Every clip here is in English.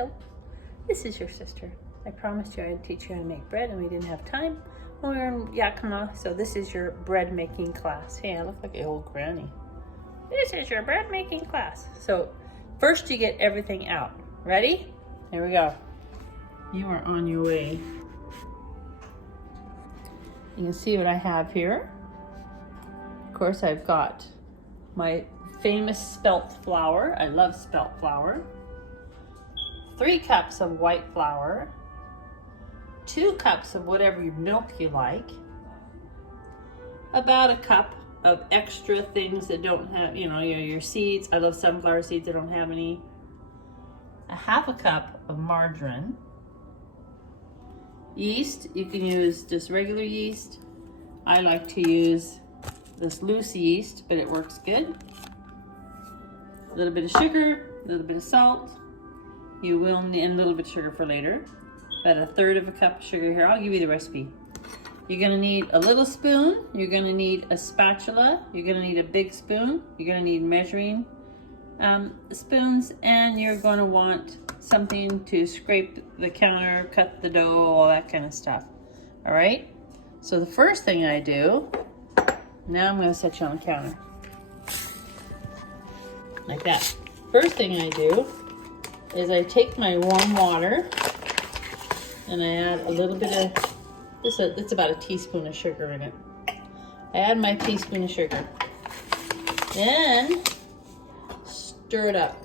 Hello, this is your sister. I promised you I'd teach you how to make bread, and we didn't have time when we were in Yakima, so this is your bread making class. Hey, I look like an old granny. This is your bread making class. So first you get everything out. Ready? Here we go. You are on your way. You can see what I have here. Of course, I've got my famous spelt flour. I love spelt flour. 3 cups of white flour. 2 cups of whatever milk you like. About a cup of extra things that don't have, your seeds. I love sunflower seeds. I don't have any. A half a cup of margarine. Yeast, you can use just regular yeast. I like to use this loose yeast, but it works good. A little bit of sugar, a little bit of salt. You will need a little bit of sugar for later. About 1/3 of a cup of sugar here. I'll give you the recipe. You're gonna need a little spoon. You're gonna need a spatula. You're gonna need a big spoon. You're gonna need measuring spoons, and you're gonna want something to scrape the counter, cut the dough, all that kind of stuff. All right? So the first thing I do, now I'm gonna set you on the counter. Like that. First thing I do is I take my warm water and I add a little bit of, it's about a teaspoon of sugar in it. I add my teaspoon of sugar. Then stir it up.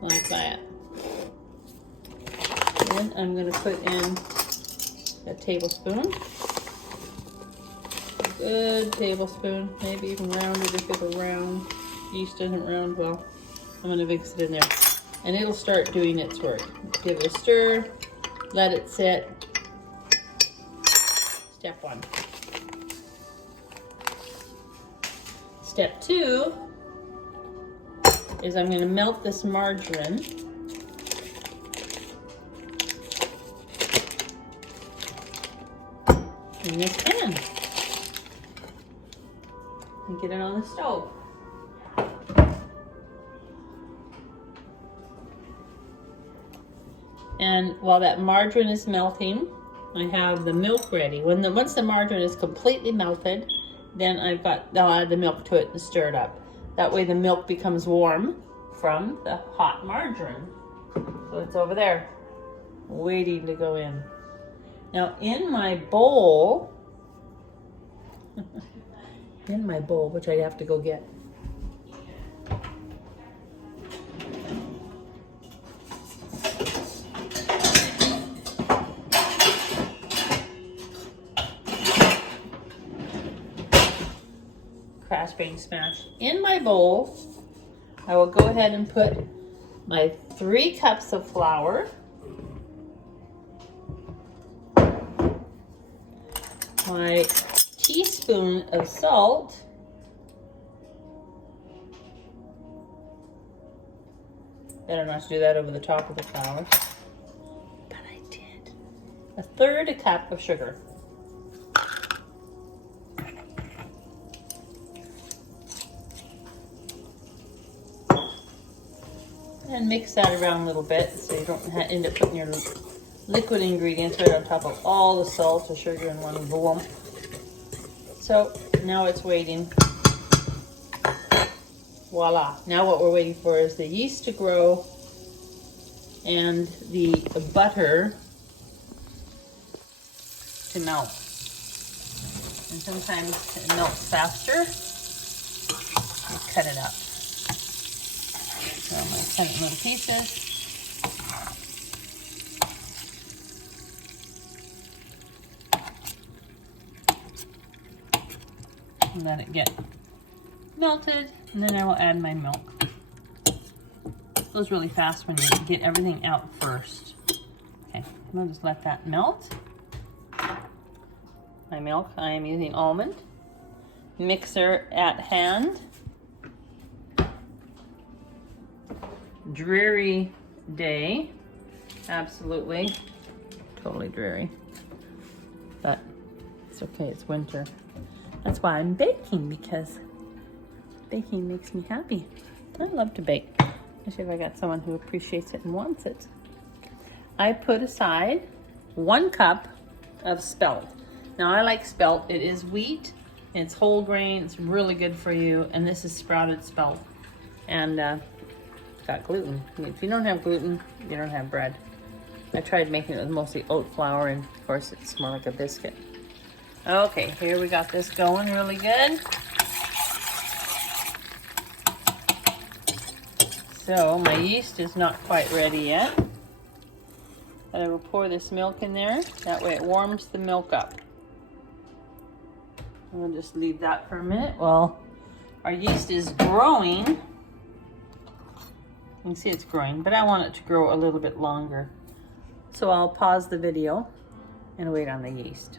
Like that. Then I'm going to put in a tablespoon. A good tablespoon, maybe even rounded if it's a round. Yeast doesn't round well. I'm going to mix it in there. And it'll start doing its work. Give it a stir. Let it sit. Step 1. Step 2 is I'm going to melt this margarine. In this pan. And get it on the stove. And while that margarine is melting, I have the milk ready. Once the margarine is completely melted, then I'll add the milk to it and stir it up. That way the milk becomes warm from the hot margarine. So it's over there, waiting to go in. Now in my bowl, which I have to go get. Being smashed. In my bowl, I will go ahead and put my 3 cups of flour, my teaspoon of salt, better not to do that over the top of the flour, but I did. 1/3 a cup of sugar. And mix that around a little bit so you don't end up putting your liquid ingredients right on top of all the salt or sugar in one bowl. So now it's waiting. Voila. Now what we're waiting for is the yeast to grow and the butter to melt. And sometimes it melts faster. You cut it up. So I'm going to cut it in little pieces. And let it get melted, and then I will add my milk. It goes really fast when you get everything out first. Okay, I'm going to just let that melt. My milk, I am using almond. Mixer at hand. Dreary day, absolutely, totally dreary, but it's okay, it's winter. That's why I'm baking, because baking makes me happy. I love to bake. Let's see if I got someone who appreciates it and wants it. I put aside 1 cup of spelt. Now I like spelt. It is wheat. It's whole grain. It's really good for you. And this is sprouted spelt. And it's got gluten. If you don't have gluten, you don't have bread. I tried making it with mostly oat flour, and of course it's more like a biscuit. Okay, here we got this going really good. So my yeast is not quite ready yet. But I will pour this milk in there. That way it warms the milk up. We'll just leave that for a minute while our yeast is growing. You can see it's growing, but I want it to grow a little bit longer. So I'll pause the video and wait on the yeast.